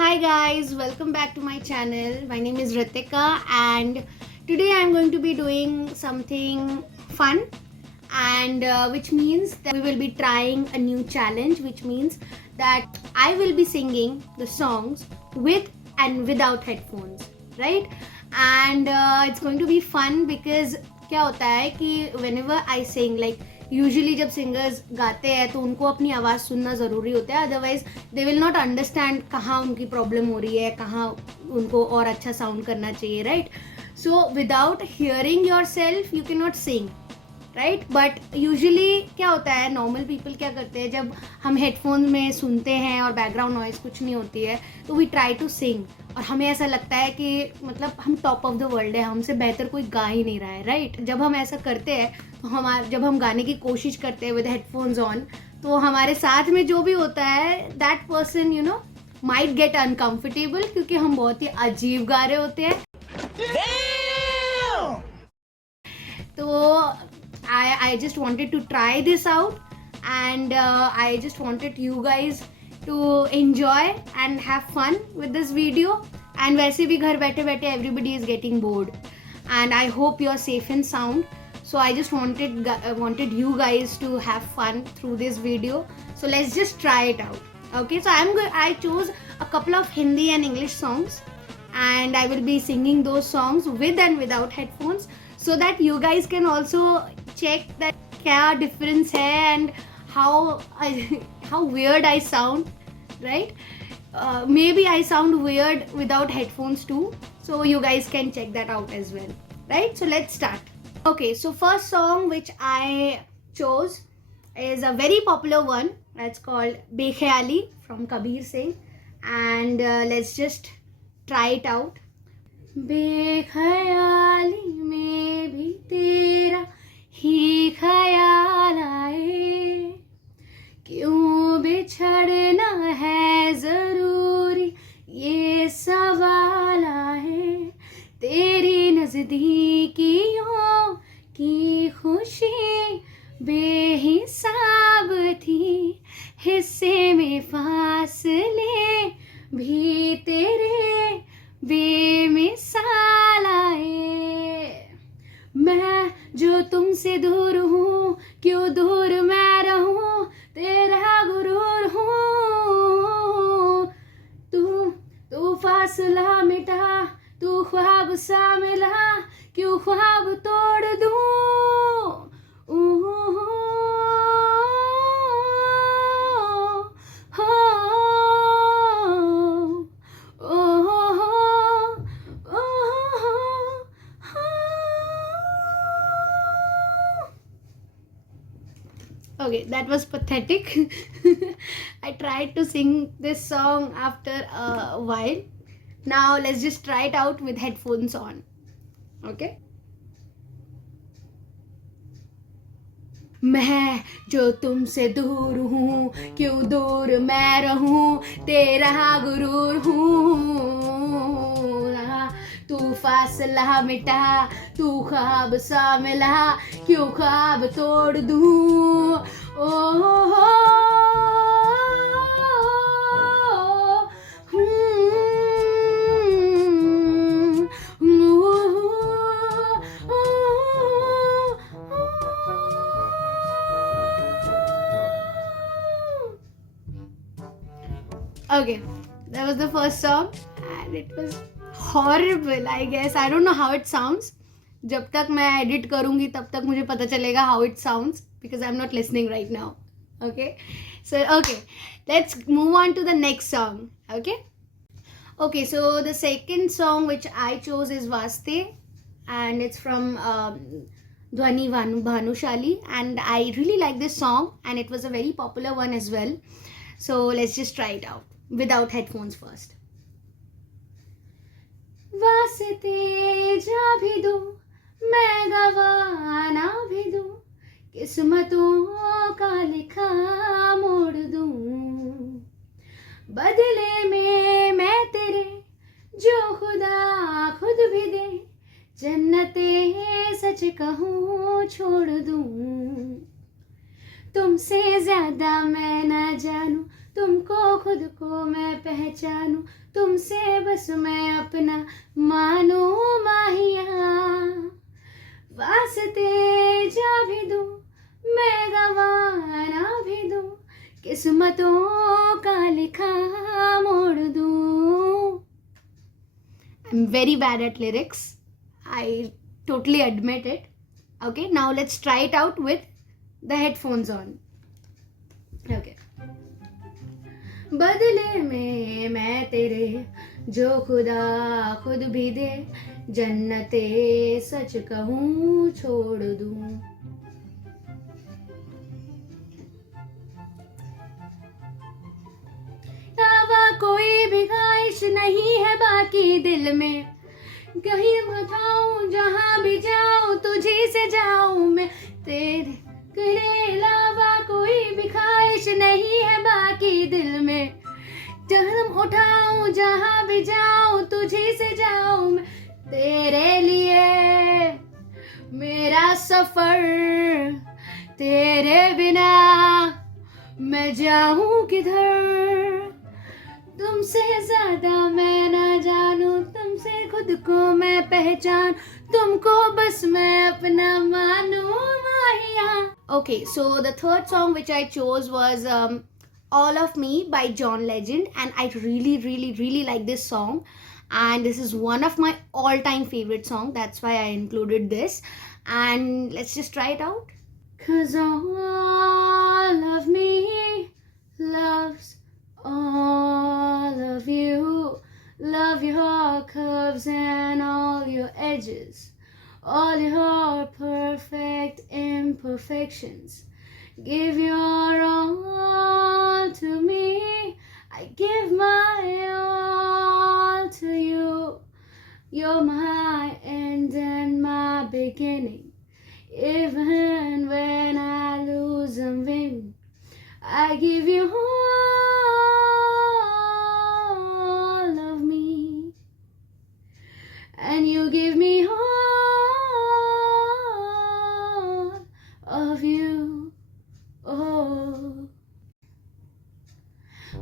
Hi guys, welcome back to my channel. My name is Ritika and today I'm going to be doing something fun and which means that we will be trying a new challenge, which means that I will be singing the songs with and without headphones, right? And it's going to be fun because क्या होता है कि whenever I sing, like usually जब singers गाते हैं तो उनको अपनी आवाज़ सुनना ज़रूरी होता है, otherwise they will not understand कहाँ उनकी प्रॉब्लम हो रही है, कहाँ उनको और अच्छा साउंड करना चाहिए, right? So without hearing yourself you can not sing, right? But usually क्या होता है, नॉर्मल पीपल क्या करते हैं, जब हम हेडफोन में सुनते हैं और बैकग्राउंड नॉइज कुछ नहीं होती है तो वी ट्राई टू सिंग और हमें ऐसा लगता है कि मतलब हम टॉप ऑफ द वर्ल्ड है, हमसे बेहतर कोई गा ही नहीं रहा है, राइट? जब हम ऐसा करते हैं तो जब हम गाने की कोशिश करते हैं विद हेडफोन्स ऑन, तो हमारे साथ में जो भी होता है that person might get uncomfortable, क्योंकि हम बहुत ही अजीब गा रहे होते हैं. तो I just wanted to try this out and I just wanted you guys to enjoy and have fun with this video. And वैसे भी घर बैठे बैठे everybody is getting bored and I hope you're safe and sound. So I just wanted you guys to have fun through this video. So let's just try it out. Okay, so I chose a couple of Hindi and English songs and I will be singing those songs with and without headphones so that you guys can also check that क्या difference है and how weird I sound, right? Maybe I sound weird without headphones too, so you guys can check that out as well, right? So let's start. Okay, so first song which I chose is a very popular one. That's called Bekhayali from Kabir Singh, and let's just try it out. बेख्याली में भी तेरा ही ख्याल आए, क्यों बिछड़ना है जरूरी ये सवाल आए, तेरी नजदीकियों की खुशी बेहिसाब थी, हिस्से में फासले भी तेरे बेमिसाल आए, मैं जो तुमसे दूर हूँ क्यों दूर मैं रहूँ, तेरा गुरूर हूँ, तू फासला मिटा, तू ख्वाब सा मिला, क्यों ख्वाब तोड़ दूँ. Okay, that was pathetic. I tried to sing this song after a while. Now let's just try it out with headphones on. Okay? मैं जो तुमसे दूर हूँ क्यों दूर मैं रहूँ, तेरा गुरूर हूँ, तू फासला मिटा, तू ख्वाब सा मिला, क्यों ख्वाब तोड़ दूँ. Okay, that was the first song and it was horrible, I guess. I don't know how it sounds. जब तक मैं edit करूँगी तब तक मुझे पता चलेगा how it sounds, because I'm not listening right now. Okay, so let's move on to the next song. Okay, so the second song which I chose is Vaste, and it's from Dhwani Bhanushali, and I really like this song and it was a very popular one as well. So let's just try it out without headphones first. वास्ते जा भी दूं, मैं गवाना भी दूं, किस्मतों का लिखा मोड़ दूं, बदले में मैं तेरे जो खुदा खुद भी दे, जन्नतें सच कहूँ छोड़ दूं, तुमसे ज्यादा मैं न जानूं, तुमको खुद को मैं पहचानूं, तुमसे बस मैं अपना मानूं माहिया। वास्ते जा भी दूं, मैं गवाना भी दूं, किस्मतों का लिखा मोड़ दूं। I'm very bad at lyrics. I totally admit it. Okay, now let's try it out with the headphones on. Okay. बदले में मैं तेरे जो खुदा खुद भी दे, जन्नते सच कहूँ छोड़ दूँ। कोई भी ख्वाहिश नहीं है बाकी दिल में, कहीं बताऊं जहां भी जाऊं तुझी से जाऊं मैं, तेरे अलावा कोई भी ख्वाहिश नहीं है बाकी दिल में, कदम उठाऊं जहां भी जाऊं तुझी से जाऊं मैं, तेरे लिए मेरा सफर, तेरे बिना मैं जाऊं किधर, तुमसे ज्यादा मैं ना जानूं, तुमसे खुद को मैं पहचान, तुमको बस मैं अपना मानूं माहिया। Okay, so the third song which I chose was All of Me by John Legend, and I really like this song, and this is one of my all-time favorite song. That's why I included this, and let's just try it out. 'Cause all of me loves all of you, love your curves and all your edges, all your perfect imperfections. Give your all to me, I give my all to you. You're my end and my beginning. Even when I lose and win, I give you all of me, and you give me all of you. Oh,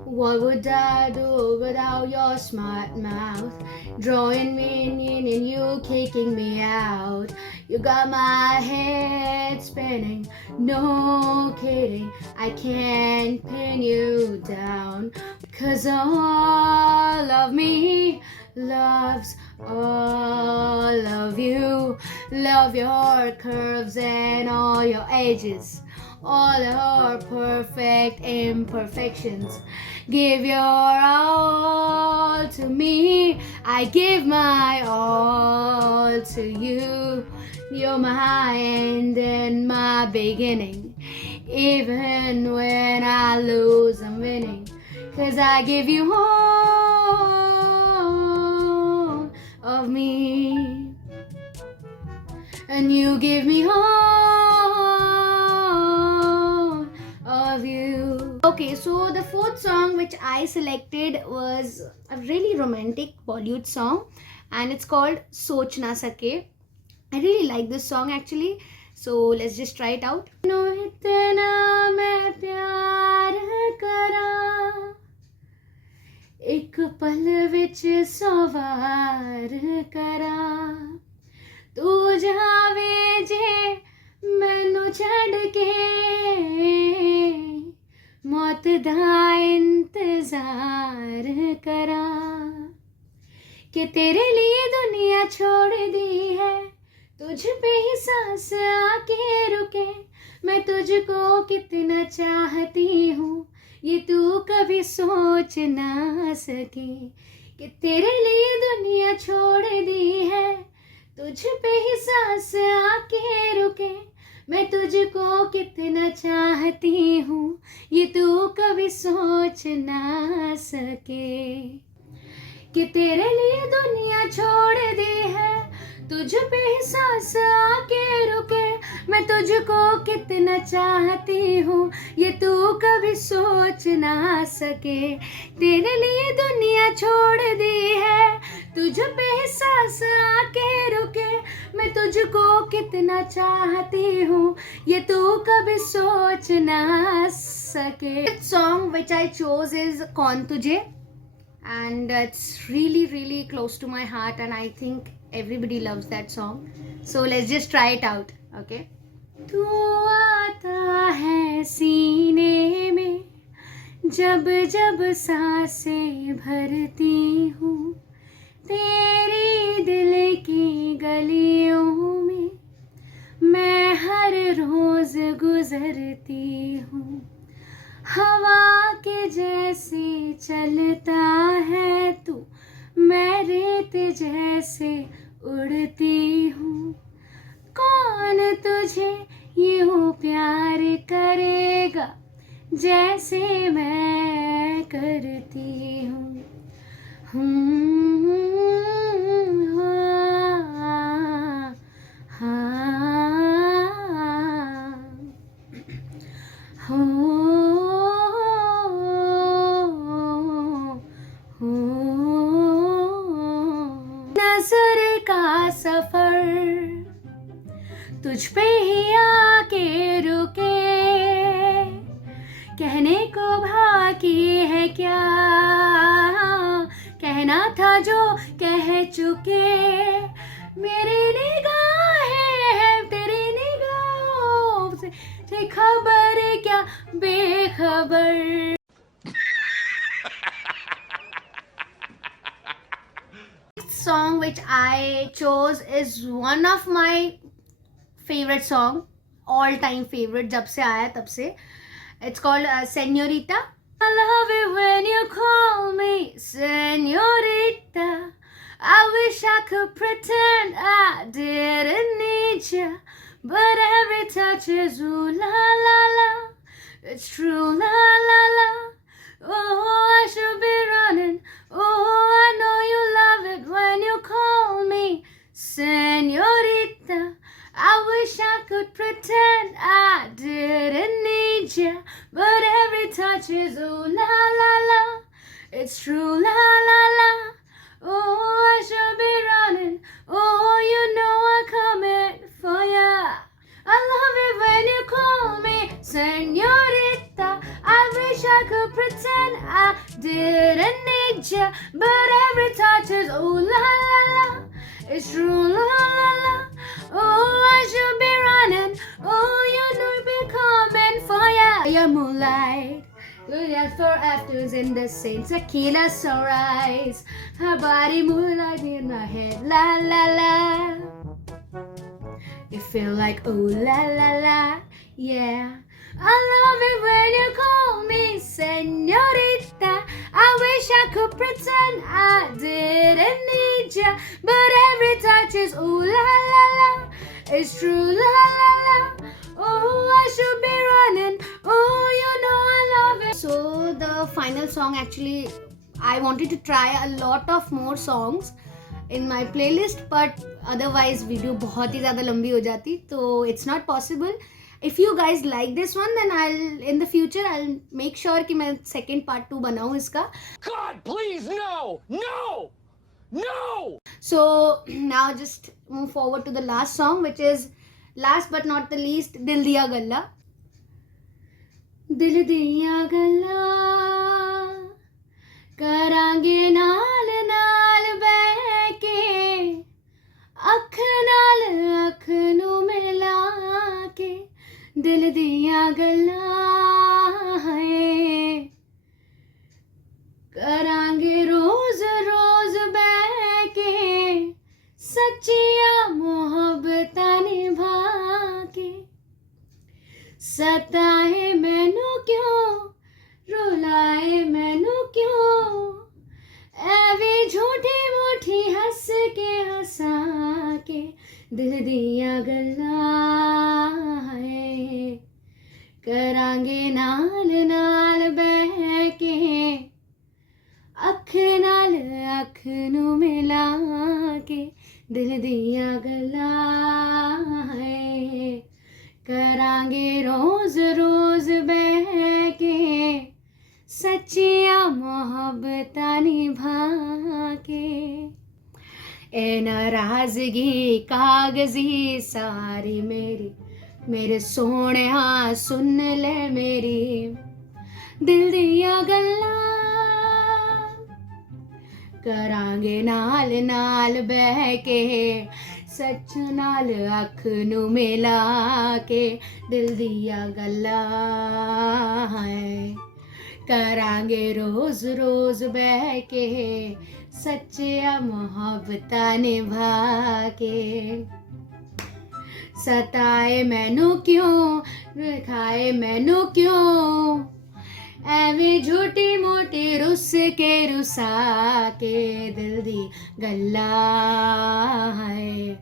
what would I do without your smart mouth, drawing me in and you kicking me out? You got my head spinning, no kidding, I can't pin you down. 'Cause all of me loves all of you, love your curves and all your edges, all your perfect imperfections. Give your all to me, I give my all to you. You're my end and my beginning. Even when I lose, I'm winning. 'Cause I give you all of me, and you give me all of you. Okay, so the fourth song which I selected was a really romantic Bollywood song, and it's called Soch Na Sake. I really like this song actually, so let's just try it out. No itna main pyar kara, ek pal vich so vaar kara, tu jaave je mainu chhad ke, मौत दा इंतजार करा, कि तेरे लिए दुनिया छोड़ दी है, तुझ पे ही सांस आके रुके, मैं तुझको कितना चाहती हूँ ये तू कभी सोच ना सके, कि तेरे लिए दुनिया छोड़ दी है, तुझ पे ही सांस आके रुके, मैं तुझको कितना चाहती हूँ ये तू कभी सोच ना सके, कि तेरे लिए दुनिया छोड़ दी है, तुझ पे ही सांस आके रुके, मैं तुझको कितना चाहती हूँ ये तू कभी सोच ना सके, तेरे लिए दुनिया छोड़ दी है, तुझ पे ही सांस आके रुके, मैं तुझको कितना चाहती हूँ ये तू कभी सोच ना सके. The song which I chose is कौन तुझे, and it's really close to my heart, and I think everybody loves that song. So let's just try it out. Okay. तू आता है सीने में जब जब सांसें भरती हूँ, तेरी दिल की गलियों में मैं हर रोज गुजरती हूँ. हवा के जैसे चलता है तू, मैं रेत जैसे उड़ती हूँ. कौन तुझे यूं प्यार करेगा जैसे मैं करती हूँ. हाँ, हाँ, हो, नजर का सफर तुझ पे ही आके रुके, कहने को बाकी है क्या, कहना था जो कह चुके. मेरी निगाहें हैं तेरी निगाहों से खबर क्या बेखबर. Song which I chose is one of my favorite song, all time favorite, जब से आया तब से. It's called Señorita. I love it when you call me Señorita. I wish I could pretend I didn't need ya, but every touch is ooh la la la. It's true la la la. Oh, I should be running. Oh, I know you love it when you call me Señorita. I wish I could pretend I didn't need ya, but every touch is ooh la la la. It's true la la la. Oh, I should be running. Oh, you know I'm coming for ya. I love it when you call me Señorita. I wish I could pretend I didn't need ya, but every touch is ooh la la la. It's true la la la. Oh, I should be running. Oh, you know be coming for ya. Yeah, moonlight. Good as for afters in the same tequila sunrise. Her body moonlight in my head. La la la. You feel like ooh la la la. Yeah. I love it when you call me Señorita. I wish I could pretend I didn't need ya, but every touch is ooh la la la. It's true la la la. Oh, I should be running. Oh, you know I love it. So the final song, actually I wanted to try a lot of more songs in my playlist, but otherwise video बहुत ही ज़्यादा लंबी हो जाती, तो it's not possible. If you guys like this one, then I'll in the future I'll make sure कि मैं second part 2 बनाऊँ इसका. God, please, no! No! No! So now just move forward to the last song, which is last but not the least, Dil Diya Galla. Dil diya galla करांगे नाल नाल बह के, अख नाल अख नू मिला के. दिल दिया गल्लां है करांगे रोज रोज बह के, सच्चियां मोहब्बतां निभा के. सताए मैनू क्यों, रुलाए मैनू क्यों, ऐवी झूठी मूठी हंस के हंसा के. दिल दिया गल्लां है करांगे नाल नाल बह के, अख नाल अख नू मिला के. दिल दिया गल्लां है करांगे रोज रोज बह के, सच्चियां मोहब्बतां निभा के. ए नाराजगी कागजी सारी मेरी, मेरे सोने हाँ सुन ले मेरी. दिल दिया गल्ला करांगे नाल नाल बह के सच नाल अख नू मिला के दिल दिया गल्ला है करांगे रोज रोज बह के सच्चिया मोहब्बता निभा के सताए मैनू क्यों खाए मैनू क्यों ਐਵੇਂ झूठी मोटी रुस के रुसा के दिल दी गल्ला है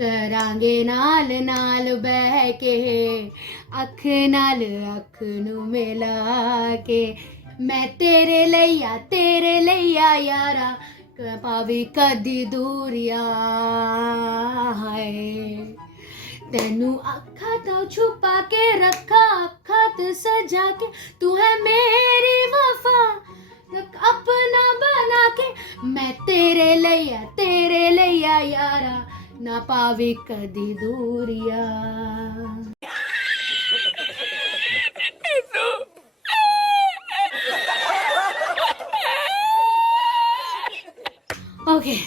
करांगे नाल नाल बह के अख नाल अख नू मिला के मैं तेरे लैया यारा पावी कदी दूरिया है तेनू अखा तो छुपा के रखा अखा तो सजा के तू है मेरी वफा अपना बना के मैं तेरे लैया यारा ना पावे कदी दूरिया Okay,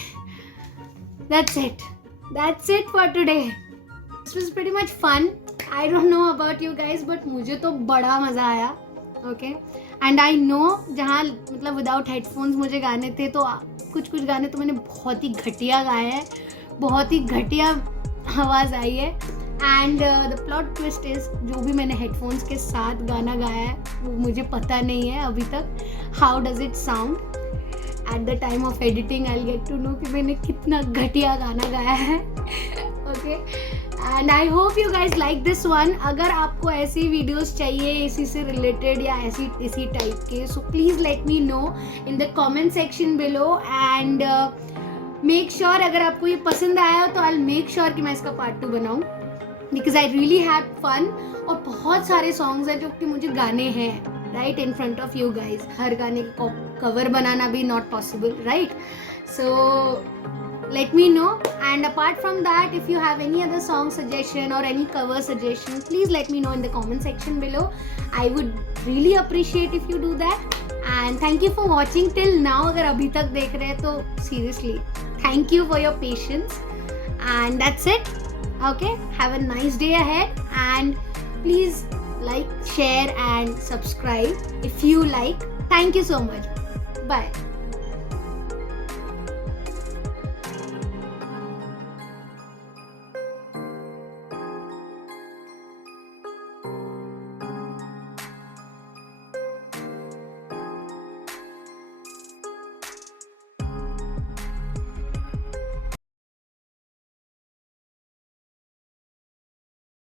that's it for today. This was pretty much fun. I don't know about you guys, but मुझे तो बड़ा मज़ा आया. Okay, and I know जहाँ मतलब without headphones मुझे गाने थे तो कुछ गाने तो मैंने बहुत ही घटिया गाए हैं, बहुत ही घटिया आवाज़ आई है. And the plot twist is जो भी मैंने हेडफोन्स के साथ गाना गाया है वो मुझे पता नहीं है अभी तक how does it sound. At the time of editing I get to know कि मैंने कितना घटिया गाना गाया है. Okay, and I hope you guys like this one. अगर आपको ऐसी वीडियोस चाहिए इसी से रिलेटेड या इसी टाइप के, so please let me know in the comment section below. And make sure अगर आपको ये पसंद आया तो आई मेक श्योर कि मैं इसका पार्ट 2 बनाऊँ, because I really had fun. और बहुत सारे सॉन्ग्स हैं जो कि मुझे गाने हैं right in front of you guys. हर गाने का कवर बनाना भी not possible, right? So let me know. And apart from that, if you have any other song suggestion or any cover suggestion, please let me know in the comment section below. I would really appreciate if you do that. And thank you for watching till now. अगर अभी तक देख रहे हैं तो seriously thank you for your patience. And that's it. Okay, have a nice day ahead. And please like, share and subscribe if you like. Thank you so much. Bye.